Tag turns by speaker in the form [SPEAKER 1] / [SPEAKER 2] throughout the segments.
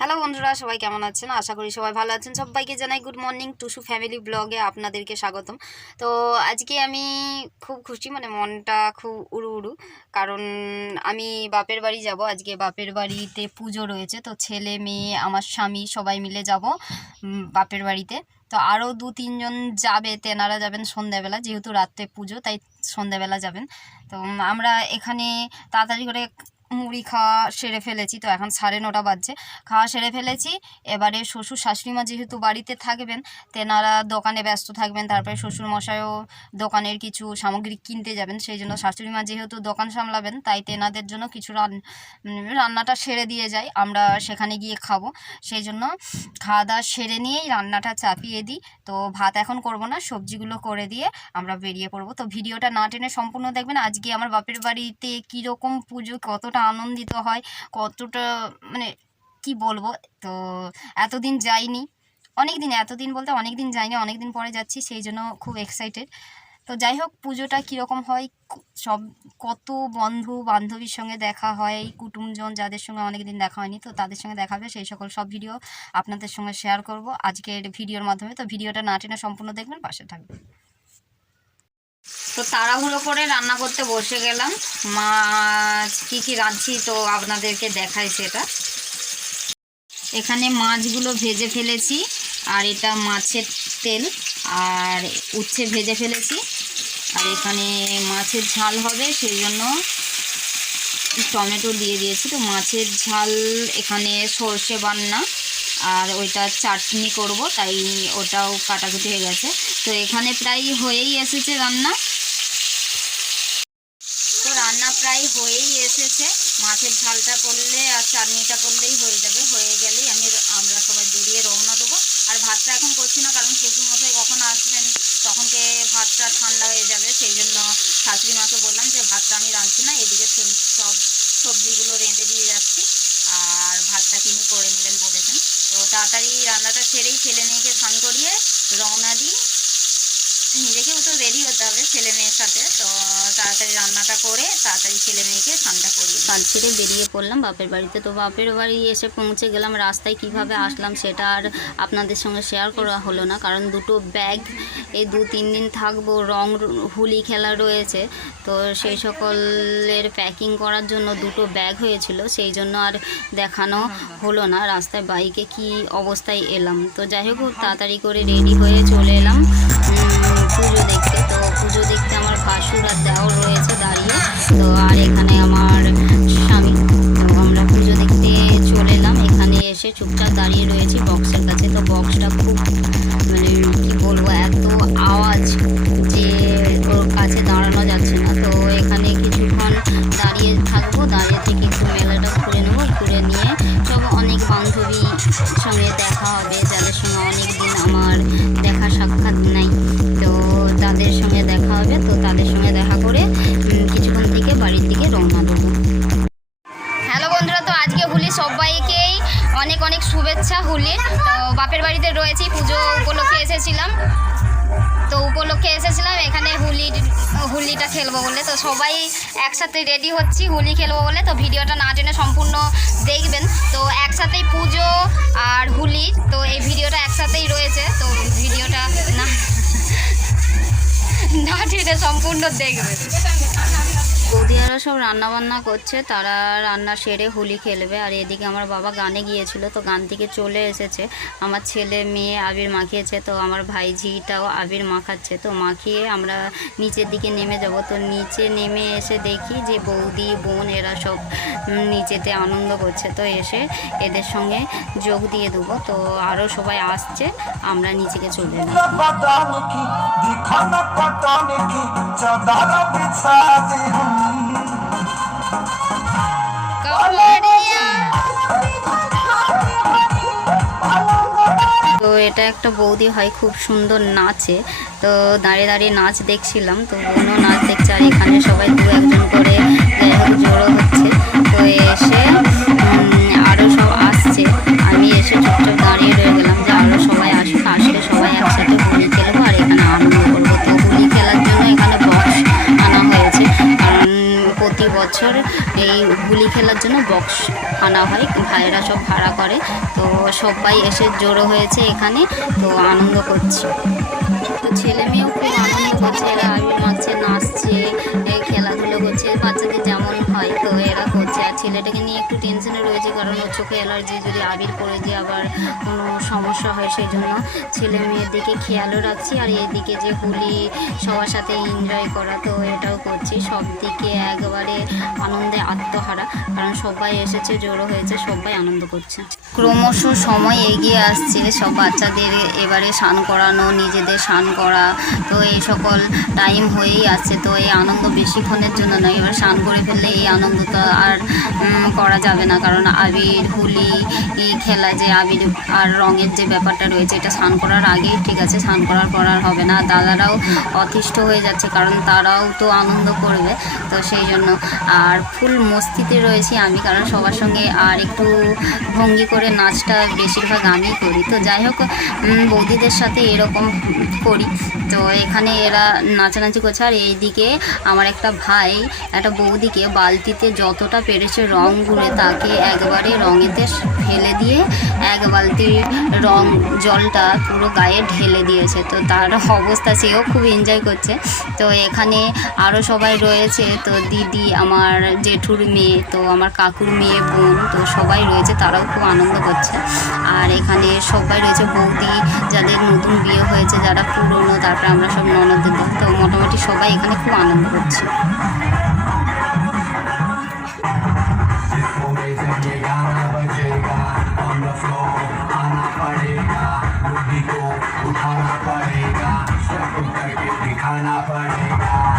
[SPEAKER 1] Hello বন্ধুরা, সবাই কেমন আছেন? আশা করি সবাই ভালো আছেন। সবাইকে জানাই গুড মর্নিং টুসু ফ্যামিলি ব্লগে আপনাদেরকে স্বাগতম। তো আজকে আমি খুব খুশি মানে মনটা খুব উড়ু উড়ু কারণ আমি বাপের বাড়ি যাব। আজকে বাপের বাড়িতে পুজো রয়েছে, তো ছেলে, মেয়ে, আমার স্বামী সবাই মিলে যাব বাপের বাড়িতে। তো আরও দু, তিনজন যাবে তেনারা যাবেন সন্ধ্যাবেলা, যেহেতু রাত্রে পুজো, তাই সন্ধ্যাবেলা যাবেন। তো আমরা এখানে তাড়াতাড়ি করে মুড়ি খাওয়া সেরে ফেলেছি। তো এখন সাড়ে নটা বাজছে। খাওয়া সেরে ফেলেছি। এবারে শ্বশুর শাশুড়িমা যেহেতু বাড়িতে থাকবেন, তেনারা দোকানে ব্যস্ত থাকবেন, তারপরে শ্বশুর মশাইও দোকানের কিছু সামগ্রী কিনতে যাবেন। সেই জন্য শাশুড়িমা যেহেতু দোকান সামলাবেন, তাই তেনাদের জন্য কিছু রান রান্নাটা সেরে দিয়ে যাই আমরা সেখানে গিয়ে খাব। সেই জন্য খাওয়া দাওয়া সেরে নিয়েই রান্নাটা চাপিয়ে দিই। তো ভাত এখন করব না, সবজিগুলো করে দিয়ে আমরা বেরিয়ে পড়ব। তো ভিডিওটা না টেনে সম্পূর্ণ দেখবেন। আজকে আমার বাপের বাড়িতে কীরকম পুজো, কতটা আনন্দিত হয়, কতটা মানে কি বলব, তো এতদিন যাইনি। অনেক দিন এতদিন বলতে অনেক দিন যাইনি অনেক দিন পরে যাচ্ছি, সেই জন্য খুব এক্সাইটেড তো যাই হোক, পুজোটা কীরকম হয় সব, কত বন্ধু বান্ধবীর সঙ্গে দেখা হয় কুটুমজন যাদের সঙ্গে অনেক দিন দেখা হয়নি, তো তাদের সঙ্গে দেখা হবে, সেই সকল সব ভিডিও আপনাদের সঙ্গে শেয়ার করব। আজকের ভিডিওর মাধ্যমে, তো ভিডিওটা না টেনে সম্পূর্ণ দেখবেন, পাশে থাকবে তো তাড়াহুড়ো করে রান্না করতে বসে গেলাম। মাছ কী কী রাঁধছি তো আপনাদেরকে দেখাই সেটা। এখানে মাছগুলো ভেজে ফেলেছি, আর এটা মাছের তেল, আর উচ্ছে ভেজে ফেলেছি। আর এখানে মাছের ঝাল হবে, সেই জন্য টমেটো দিয়ে দিয়েছি। তো মাছের ঝাল এখানে সর্ষে বান্না, আর ওইটা চাটনি করব, তাই ওটাও কাটাকুটি হয়ে গেছে। তো এখানে প্রায় হয়েই এসেছে রান্না। তো রান্না প্রায় হয়েই এসেছে। মাছের ঝালটা করলে আর চাটনিটা করলেই হয়ে যাবে। হয়ে গেলেই আমি আমরা সবাই বেরিয়ে রওনা দেবো। আর ভাতটা এখন করছি না, কারণ শ্বশুরমশাই কখন আসবেন তখনকে ভাতটা ঠান্ডা হয়ে যাবে, সেই জন্য শাশুড়ি মাকে বললাম যে ভাতটা আমি রাঁধছি না, এদিকে সব- সব সবজিগুলো রেঁধে দিয়ে যাচ্ছি। আর ভাতটা তিনি করে নেবেন বলেছেন। তো তাড়াতাড়ি রান্নাটা সেরেই ছেলে মেয়েকে স্নান করিয়ে রওনা দিই। নিজেকেও তো রেডি হতে হবে ছেলে মেয়ের সাথে। তো তাড়াতাড়ি রান্নাটা করে তাড়াতাড়ি ছেলে মেয়েকে স্নানটা করি কাল ছেড়ে বেরিয়ে পড়লাম বাপের বাড়িতে। তো বাপের বাড়ি এসে পৌঁছে গেলাম রাস্তায় কীভাবে আসলাম সেটা আর আপনাদের সঙ্গে শেয়ার করা হলো না কারণ দুটো ব্যাগ এই দু তিন দিন থাকব রং হুলি খেলা রয়েছে। তো সেই সকলের প্যাকিং করার জন্য দুটো ব্যাগ হয়েছিল সেই জন্য আর দেখানো হলো না রাস্তায় বাইকে কি অবস্থায় এলাম। তো যাই হোক তাড়াতাড়ি করে রেডি হয়ে চলে পুজো দেখতে। তো পুজো দেখতে আমার বাসুর আর দেহ রয়েছে দাঁড়িয়ে। তো আর এখানে আমার স্বামী। তো আমরা পুজো দেখতে চলে এলাম। এখানে এসে চুপচাপ দাঁড়িয়ে রয়েছি বক্সের কাছে। তো বক্সটা খুব একসাথে রেডি হচ্ছি, হোলি খেলব বলে। তো ভিডিওটা না জেনে সম্পূর্ণ দেখবেন। তো একসাথেই পুজো আর হোলি, তো এই ভিডিওটা একসাথেই রয়েছে। তো ভিডিওটা না না টেনে সম্পূর্ণ দেখবেন। বৌদিয়ারা সব রান্না বান্না করছে, তারা রান্না সেরে হোলি খেলবে। আর এদিকে আমার বাবা গানে গিয়েছিল, তো গান থেকে চলে এসেছে। আমার ছেলে মেয়ে আবির মাখিয়েছে তো আমার ভাইঝিটাও আবির মাখাচ্ছে তো মাখিয়ে আমরা নিচের দিকে নেমে যাব। তো নিচে নেমে এসে দেখি যে বৌদি, বোন এরা সব নিচেতে আনন্দ করছে। তো এসে এদের সঙ্গে যোগ দিয়ে দেবো। তো আরও সবাই আসছে, আমরা নিচেকে চলে এলাম তো এটা একটা বৌদি হয় খুব সুন্দর নাচে। তো দাঁড়িয়ে দাঁড়িয়ে নাচ দেখছিলাম, তো বোনও নাচ দেখছে আর এখানে সবাই দু একজন করে জড়ো হচ্ছে। তো এসে আরও সব আসছে। আমি এসে চুপচাপ দাঁড়িয়ে রয়ে গেলাম যে আরও সবাই আসবে আসলে সবাই একসাথে ঘুরে ফেলব আর এখানে বছর এই গুলি খেলার জন্য বক্স আনা হয়, ভাইয়েরা সব ভাড়া করে। তো সবাই এসে জড়ো হয়েছে এখানে, তো আনন্দ করছে। তো ছেলে মেয়েও খুব আনন্দ করছে, এরা আবির করছে বাচ্চাদের যেমন হয়, তো এরা করছে। আর ছেলেটাকে নিয়ে একটু টেনশনে রয়েছে, কারণ ওর চোখে অ্যালার্জি যদি আবির পড়ে যে আবার কোনো সমস্যা হয় সেই জন্য ছেলে মেয়ের দিকে খেয়ালও রাখছি, আর এদিকে যে হোলি সবার সাথে এনজয় করা, তো এটাও করছি। সব দিকে একবারে আনন্দে আত্মহারা, কারণ সবাই এসেছে, জড়ো হয়েছে, সবাই আনন্দ করছে। ক্রমশ সময় এগিয়ে আসছে, সব বাচ্চাদের এবারে স্নান করানো, নিজেদের স্নান করা, তো এই সকল টাইম হয়েই আসছে, তো এই আনন্দ বেশিক্ষণের জন্য নয় এবার স্নান করে ফেললে এই আনন্দটা আর করা যাবে না। কারণ আবির, হোলি খেলা যে আবির আর রঙের যে ব্যাপারটা রয়েছে, এটা স্নান করার আগেই ঠিক আছে, স্নান করার পর আর হবে না। দাদারাও অতিষ্ঠ হয়ে যাচ্ছে, কারণ তারাও তো আনন্দ করবে, তো সেই জন্য। আর ফুল মস্তিতে রয়েছি আমি, কারণ সবার সঙ্গে আর একটু ভঙ্গি করে নাচটা বেশিরভাগ আমিই করি। তো যাই হোক বৌদিদের সাথে এরকম করি। তো এখানে এরা নাচানাচি করছে, আর এইদিকে আমার একটা ভাই একটা বৌদিকে বালতিতে যতটা পেরেছে রং গুলে তাকে একবারে রঙেতে ফেলে দিয়ে এক বালতি রং জলটা পুরো গায়ে ঢেলে দিয়েছে। তো তার অবস্থা সেও খুব এনজয় করছে। তো এখানে আরও সবাই রয়েছে। তো দিদি, আমার জেঠুর মেয়ে, তো আমার কাকুর মেয়ে, বোন, তো সবাই রয়েছে। তারাও খুব আনন্দ করছে। আর এখানে সবাই রয়েছে বৌদি, যাদের নতুন বিয়ে হয়েছে, যারা পুরনো, তারপরে আমরা সব ননদের। তো মোটামুটি সবাই এখানে খুব আনন্দ করছে।
[SPEAKER 2] ये गाना आना पड़ेगा बुद्धि को उठाना पड़ेगा करके दिखाना पड़ेगा।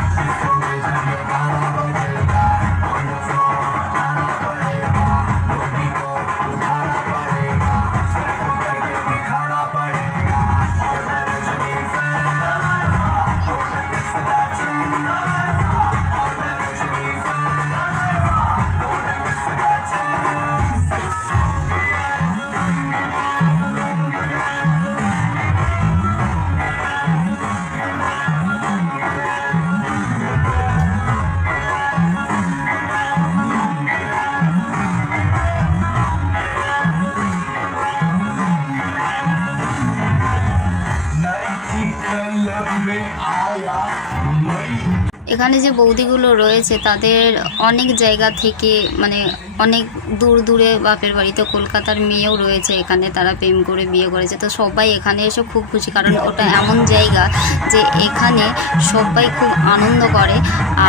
[SPEAKER 1] এখানে যে বৌদিগুলো রয়েছে, তাদের অনেক জায়গা থেকে মানে অনেক দূর দূরে বাপের বাড়িতে কলকাতার মেয়েও রয়েছে এখানে, তারা প্রেম করে বিয়ে করেছে। তো সবাই এখানে এসে খুব খুশি, কারণ ওটা এমন জায়গা যে এখানে সবাই খুব আনন্দ করে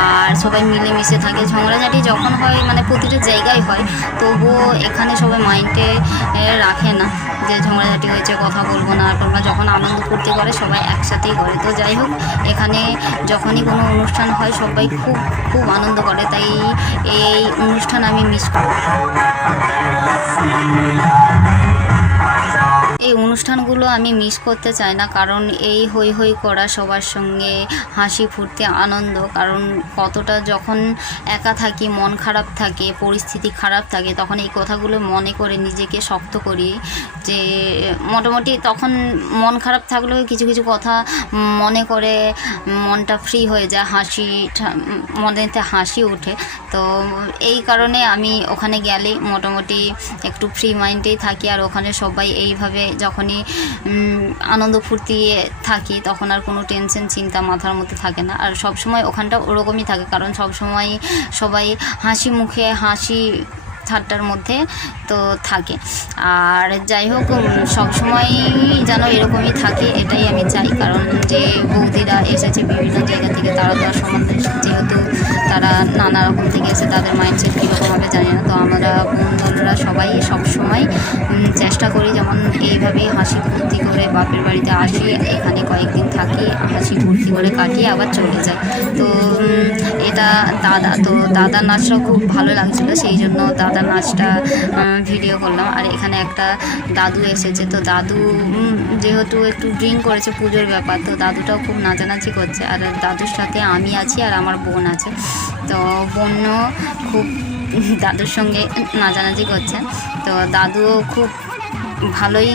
[SPEAKER 1] আর সবাই মিলেমিশে থাকে। ঝগড়াঝাটি যখন হয় মানে প্রতিটা জায়গায় হয়, তবুও এখানে সবাই মাইন্ডে রাখে না। যে ঝগড়াঝাটি হয়েছে কথা বলব না। তোমরা যখন আনন্দ ফুর্তি করে সবাই একসাথেই করে তো যাই হোক, এখানে যখনই কোনো অনুষ্ঠান হয়, সবাই খুব খুব আনন্দ করে। তাই এই অনুষ্ঠান আমি মিস করি। এই অনুষ্ঠানগুলো আমি মিস করতে চাই না, কারণ এই হই হই করা সবার সঙ্গে হাসি ফুর্তি আনন্দ, কারণ কতটা যখন একা থাকি, মন খারাপ থাকে, পরিস্থিতি খারাপ থাকে, তখন এই কথাগুলো মনে করে নিজেকে শক্ত করি যে, মোটামুটি তখন মন খারাপ থাকলেও কিছু কিছু কথা মনে করে মনটা ফ্রি হয়ে যায়, হাসি মনেতে হাসি ওঠে। তো এই কারণে আমি ওখানে গেলেই মোটামুটি একটু ফ্রি মাইন্ডেই থাকি, আর ওখানে সবাই এইভাবে যখনই আনন্দ ফুর্তি থাকি, তখন আর কোনো টেনশন চিন্তা মাথার মধ্যে থাকে না। আর সব সময় ওখানটা ওরকমই থাকে, কারণ সব সময় সবাই হাসি মুখে হাসি ঠাট্টার মধ্যে তো থাকে। আর যাই হোক সব সময়ই যেন এরকমই থাকে, এটাই আমি চাই। কারণ যে বৌদিরা এসেছে বিভিন্ন জায়গা থেকে, তারা তো সম্বন্ধে যেহেতু তারা নানা রকম থেকে এসে তাদের মাইন্ডসেট কীরকম হবে জানি না। তো আমরা বন্ধুরা সবাই সবসময় চেষ্টা করি যেমন এইভাবেই হাসি ফুর্তি করে বাপের বাড়িতে আসি, এখানে কয়েকদিন থাকি, হাসি ফুর্তি করে কাটিয়ে আবার চলে যাই। তো এটা দাদা, তো দাদার নাচটা খুব ভালো লাগছিল, সেই জন্য দাদার নাচটা ভিডিও করলাম। আর এখানে একটা দাদু এসেছে। তো দাদু যেহেতু একটু ড্রিঙ্ক করেছে পুজোর ব্যাপার, তো দাদুটাও খুব নাচানাচি করছে। আর দাদুর সাথে আমি আছি আর আমার বোন আছে। তো বোনও খুব দাদুর সঙ্গে নাচানাচি করছে। তো দাদুও খুব ভালোই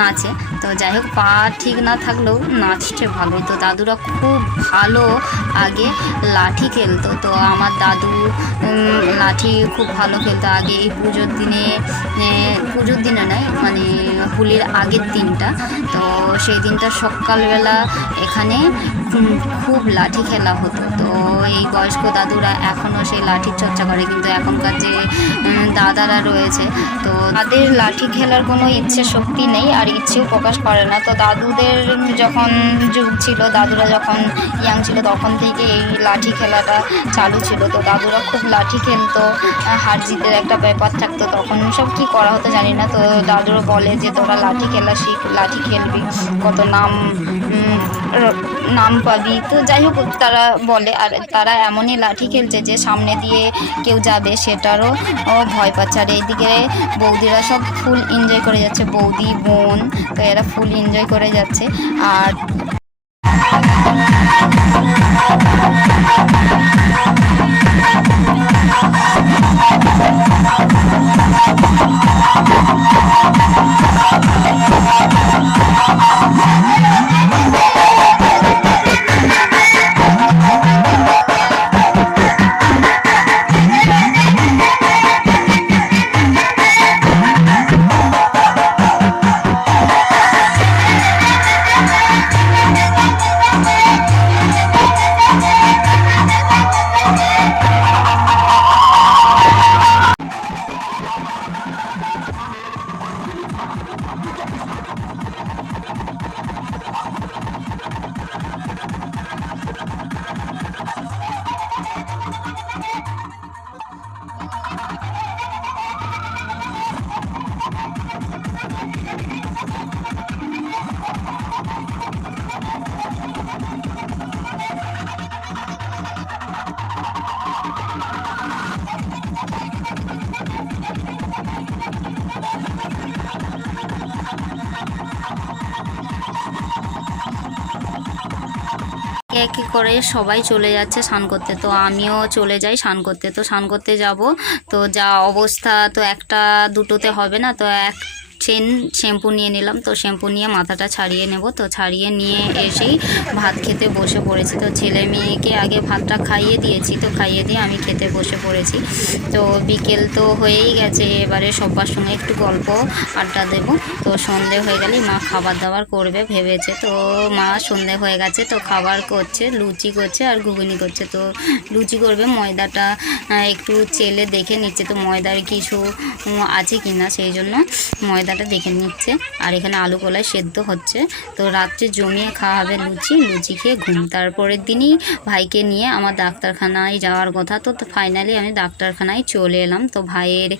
[SPEAKER 1] নাচে। তো যাই হোক পা ঠিক না থাকলেও নাচছে ভালোই। তো দাদুরা খুব ভালো আগে লাঠি খেলতো। তো আমার দাদু লাঠি খুব ভালো খেলতো। আগে এই পুজোর দিনে পুজোর দিনে নয় মানে হোলির আগের দিনটা। তো সেই দিনটা সকালবেলা এখানে খুব লাঠি খেলা হতো। তো এই বয়স্ক দাদুরা এখনও সেই লাঠির চর্চা করে। কিন্তু এখনকার যে দাদারা রয়েছে, তো তাদের লাঠি খেলার কোনো ইচ্ছে শক্তি নেই আর ইচ্ছেও প্রকাশ করে না। তো দাদুদের যখন যুগ ছিল, দাদুরা যখন ইয়াং ছিল, তখন থেকে এই লাঠি খেলাটা চালু ছিল। তো দাদুরা খুব লাঠি খেলতো, হার জিতের একটা ব্যাপার থাকতো। তখন সব কি করা হতো জানি না। তো দাদুরা বলে যে, তোরা লাঠি খেলা শিখ, লাঠি খেলবি। কত নাম নাম পাবি। তো যাই হোক, তারা বলে, আর তারা এমনই লাঠি খেলছে যে সামনে দিয়ে কেউ যাবে, সেটারও ভয় পাচ্ছে। আর এইদিকে বৌদিরা সব ফুল এনজয় করে যাচ্ছে, বৌদি, বোন, তো এরা ফুল এনজয় করে যাচ্ছে। আর এক এক করে সবাই চলে যাচ্ছে স্নান করতে। তো আমিও চলে যাই স্নান করতে। তো স্নান করতে যাব। তো যা অবস্থা, তো একটা দুটোতে হবে না। তো এক চেন শ্যাম্পু নিয়ে নিলাম। তো শ্যাম্পু নিয়ে মাথাটা ছাড়িয়ে নেব। তো ছাড়িয়ে নিয়ে এসেই ভাত খেতে বসে পড়েছি। তো ছেলে মেয়েকে আগে ভাতটা খাইয়ে দিয়েছি। তো খাইয়ে দিয়ে আমি খেতে বসে পড়েছি। তো বিকেল তো হয়েই গেছে। এবারে সবার সঙ্গে একটু গল্প আড্ডা দেব। তো সন্ধে হয়ে গেলে মা খাবার দাবার করবে ভেবেছে। তো মা সন্ধে হয়ে গেছে। তো খাবার করছে, লুচি করছে আর ঘুগনি করছে। তো লুচি করবে, ময়দাটা একটু চেলে দেখে নিচ্ছে। তো ময়দার কিছু আছে কি না সেই জন্য ময়দাটা দেখে নিচ্ছে। আর এখানে আলু কলাই সেদ্ধ হচ্ছে। তো রাত্রে জমিয়ে খাওয়া হবে লুচি। লুচি খেয়ে ঘুম। তারপরের দিনই ভাইকে নিয়ে আমার ডাক্তারখানায় যাওয়ার কথা। তো ফাইনালি আমি ডাক্তারখানায় চলে এলাম। তো ভাইয়ের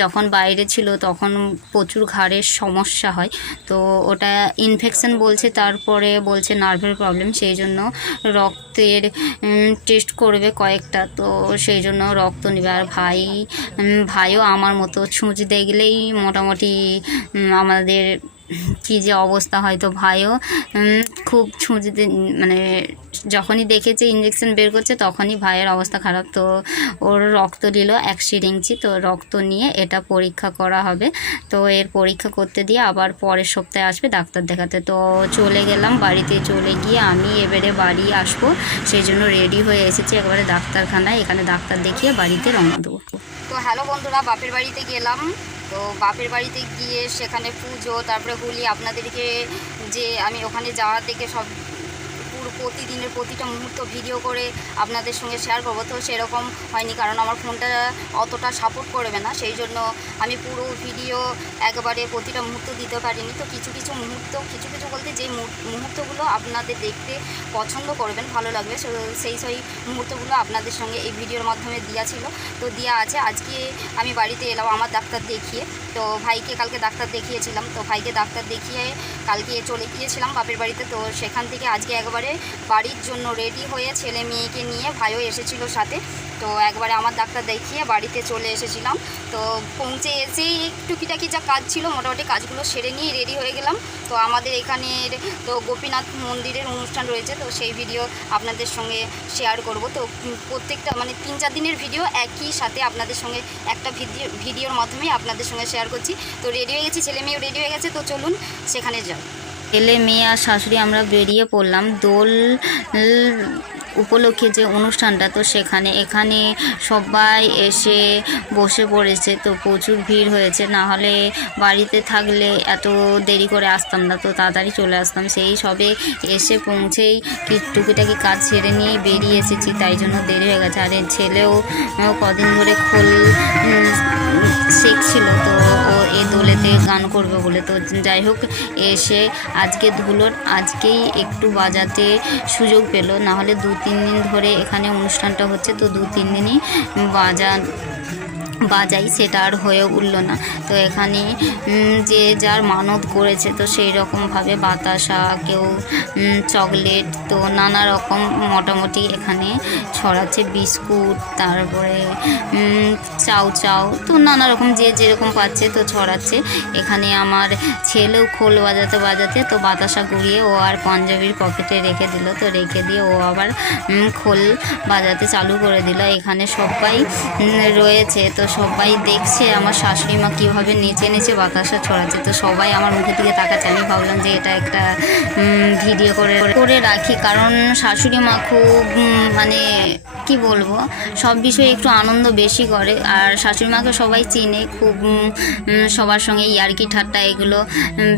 [SPEAKER 1] যখন বাইরে ছিল তখন প্রচুর ঘাড়ের সমস্যা হয়। তো ওটা ইনফেকশন বলছে। তারপরে বলছে নার্ভের প্রবলেম সেই জন্য রক্তের টেস্ট করবে কয়েকটা। তো সেই জন্য রক্ত নেবে। আর ভাই ভাইও আমার মতো ছুঁচ দেখলেই মোটামুটি আমাদের কী যে অবস্থা হয়তো ভাইও খুব ছুঁচ দে- মানে যখনই দেখেছে ইঞ্জেকশন বের করছে তখনই ভাইয়ের অবস্থা খারাপ। তো ওর রক্ত দিল এক সিরিঞ্চি তো রক্ত নিয়ে এটা পরীক্ষা করা হবে। তো এর পরীক্ষা করতে দিয়ে আবার পরের সপ্তাহে আসবে ডাক্তার দেখাতে। তো চলে গেলাম বাড়িতে, চলে গিয়ে আমি এবারে বাড়ি আসব। সেই জন্য রেডি হয়ে এসেছি একবারে ডাক্তারখানায়। এখানে ডাক্তার দেখিয়ে বাড়িতে রওনা দেবো। তো হ্যালো বন্ধুরা, বাপের বাড়িতে গেলাম। তো বাপের বাড়িতে গিয়ে সেখানে পুজো, তারপরে হোলি, আপনাদেরকে যে আমি ওখানে যাওয়ার দেখে সব প্রতিদিনের প্রতিটা মুহূর্ত ভিডিও করে আপনাদের সঙ্গে শেয়ার করব। তো সেরকম হয়নি, কারণ আমার ফোনটা অতটা সাপোর্ট করবে না। সেই জন্য আমি পুরো ভিডিও একবারে প্রতিটা মুহূর্ত দিতে পারিনি। তো কিছু কিছু মুহূর্ত, কিছু কিছু বলতে যে মুহূর্ত- মুহূর্তগুলো আপনাদের দেখতে পছন্দ করবেন, ভালো লাগবে সেই সেই মুহূর্তগুলো আপনাদের সঙ্গে এই ভিডিওর মাধ্যমে দেওয়া ছিল। তো দেওয়া আছে, আজকে আমি বাড়িতে এলাম আমার ডাক্তার দেখিয়ে। তো ভাইকে কালকে ডাক্তার দেখিয়েছিলাম। তো ভাইকে ডাক্তার দেখিয়ে কালকে চলে গিয়েছিলাম বাপের বাড়িতে। তো সেখান থেকে আজকে একবারে বাড়ির জন্য রেডি হয়ে ছেলে মেয়েকে নিয়ে ভাইও এসেছিল সাথে। তো একবারে আমার ডাক্তার দেখিয়ে বাড়িতে চলে এসেছিলাম। তো পৌঁছে এসেই টুকিটাকি যা কাজ ছিল, মোটামুটি কাজগুলো সেরে নিয়ে রেডি হয়ে গেলাম। তো আমাদের এখানের তো গোপীনাথ মন্দিরের অনুষ্ঠান রয়েছে, তো সেই ভিডিও আপনাদের সঙ্গে শেয়ার করব। তো প্রত্যেকটা মানে তিন চার দিনের ভিডিও একই সাথে আপনাদের সঙ্গে একটা ভিডিও ভিডিওর মাধ্যমে আপনাদের সঙ্গে শেয়ার করছি। তো রেডি হয়ে গেছি, ছেলে মেয়েও রেডি হয়ে গেছে, তো চলুন সেখানে যাই। ছেলে মেয়ে আর শাশুড়ি আমরা বেরিয়ে পড়লাম। দোল উপলক্ষে যে অনুষ্ঠানটা, তো সেখানে, এখানে সবাই এসে বসে পড়েছে। তো প্রচুর ভিড় হয়েছে। না হলে বাড়িতে থাকলে এত দেরি করে আসতাম না। তো তাড়াতাড়ি চলে আসতাম। সেই সবে এসে পৌঁছেই টুকিটাকি কাজ সেরে নিয়েই বেরিয়ে এসেছি। তাই জন্য দেরি হয়ে গেছে। আর ছেলেও কদিন ধরে খোল শিখছিল তো ও এই দোলেতে গান করবে বলে। তো যাই হোক, এসে আজকে ধুলোর, আজকেই একটু বাজাতে সুযোগ পেল। নাহলে দু তিন দিন ধরে এখানে অনুষ্ঠানটা হচ্ছে। তো দু তিন দিনই বাজা বাজাই, সেটা আর হয়ে উঠল না। তো এখানে যে যার মানত করেছে, তো সেই রকমভাবে বাতাসা, কেউ চকলেট, তো নানা রকম মোটামুটি এখানে ছড়াচ্ছে, বিস্কুট, তারপরে চাউ চাউ, তো নানা রকম যে যেরকম পাচ্ছে, তো ছড়াচ্ছে। এখানে আমার ছেলেও খোল বাজাতে বাজাতে, তো বাতাসা গুড়িয়ে ও আর পাঞ্জাবির পকেটে রেখে দিল। তো রেখে দিয়ে ও আবার খোল বাজাতে চালু করে দিল। এখানে সবাই রয়েছে, তো সবাই দেখছে, আমার শাশুড়ি মা কীভাবে নেচে নেচে বাতাসা ছড়াচ্ছে। তো সবাই আমার মুখের দিকে তাকাচ্ছে। আমি ভাবলাম যে এটা একটা ভিডিও করে করে রাখি। কারণ শাশুড়ি মা খুব মানে কি বলব? সব বিষয়ে একটু আনন্দ বেশি করে। আর শাশুড়ি মাকে সবাই চেনে, খুব সবার সঙ্গে ইয়ার্কি ঠাট্টা এগুলো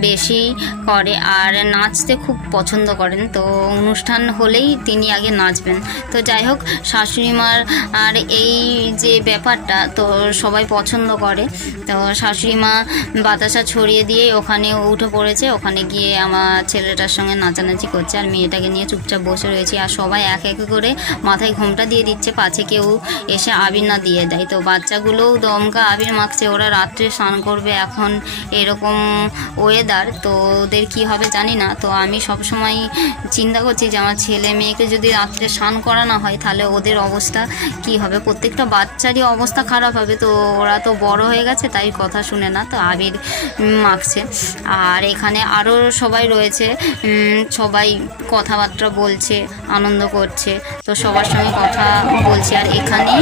[SPEAKER 1] বেশি করে। আর নাচতে খুব পছন্দ করেন। তো অনুষ্ঠান হলেই তিনি আগে নাচবেন। তো যাই হোক শাশুড়ি মার আর এই যে ব্যাপারটা, তো সবাই পছন্দ করে। তো শাশুড়ি মা বাতাসা ছড়িয়ে দিয়ে ওখানে উঠে পড়েছে। ওখানে গিয়ে আমার ছেলেটার সঙ্গে নাচানাচি করছে। আর মেয়েটাকে নিয়ে চুপচাপ বসে রয়েছি। আর সবাই এক এক করে মাথায় ঘোমটা দিয়ে দিচ্ছে, পাছে কেউ এসে আবির না দিয়ে দেয়। তো বাচ্চাগুলোও দমকা আবির মাখছে, ওরা রাত্রে স্নান করবে এখন এরকম ওয়েদার তো ওদের কি হবে জানি না। তো আমি সবসময় চিন্তা করছি যে আমার ছেলে মেয়েকে যদি রাত্রে স্নান করানো হয়, তাহলে ওদের অবস্থা কি হবে? প্রত্যেকটা বাচ্চারই অবস্থা খারাপ হবে, তো ওরা তো বড় হয়ে গেছে, তাই কথা শুনে না, তো আবির মাখছে। আর এখানে আরও সবাই রয়েছে সবাই কথাবার্তা বলছে, আনন্দ করছে, তো সবার সঙ্গে কথা বলছে। আর এখানে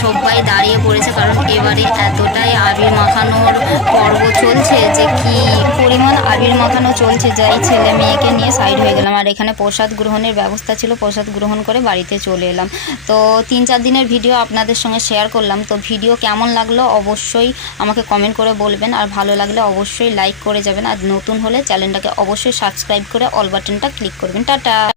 [SPEAKER 1] সবাই দাঁড়িয়ে পড়েছে কারণ এবারে এতটাই আবির মাখানোর পর্ব চলছে যে কি পরিমাণ আবির মাখানো চলছে। যাই ছেলে মেয়েকে নিয়ে সাইড হয়ে গেলাম। আর এখানে প্রসাদ গ্রহণের ব্যবস্থা ছিল। প্রসাদ গ্রহণ করে বাড়িতে চলে এলাম। তো তিন চার দিনের ভিডিও আপনাদের সঙ্গে শেয়ার করলাম। তো ভিডিও কেমন লাগল অবশ্যই আমাকে কমেন্ট করে বলবেন। আর ভালো লাগলে অবশ্যই লাইক করে যাবেন। আর নতুন হলে চ্যানেলটাকে অবশ্যই সাবস্ক্রাইব করে অল বাটনটা ক্লিক করবেন। টাটা!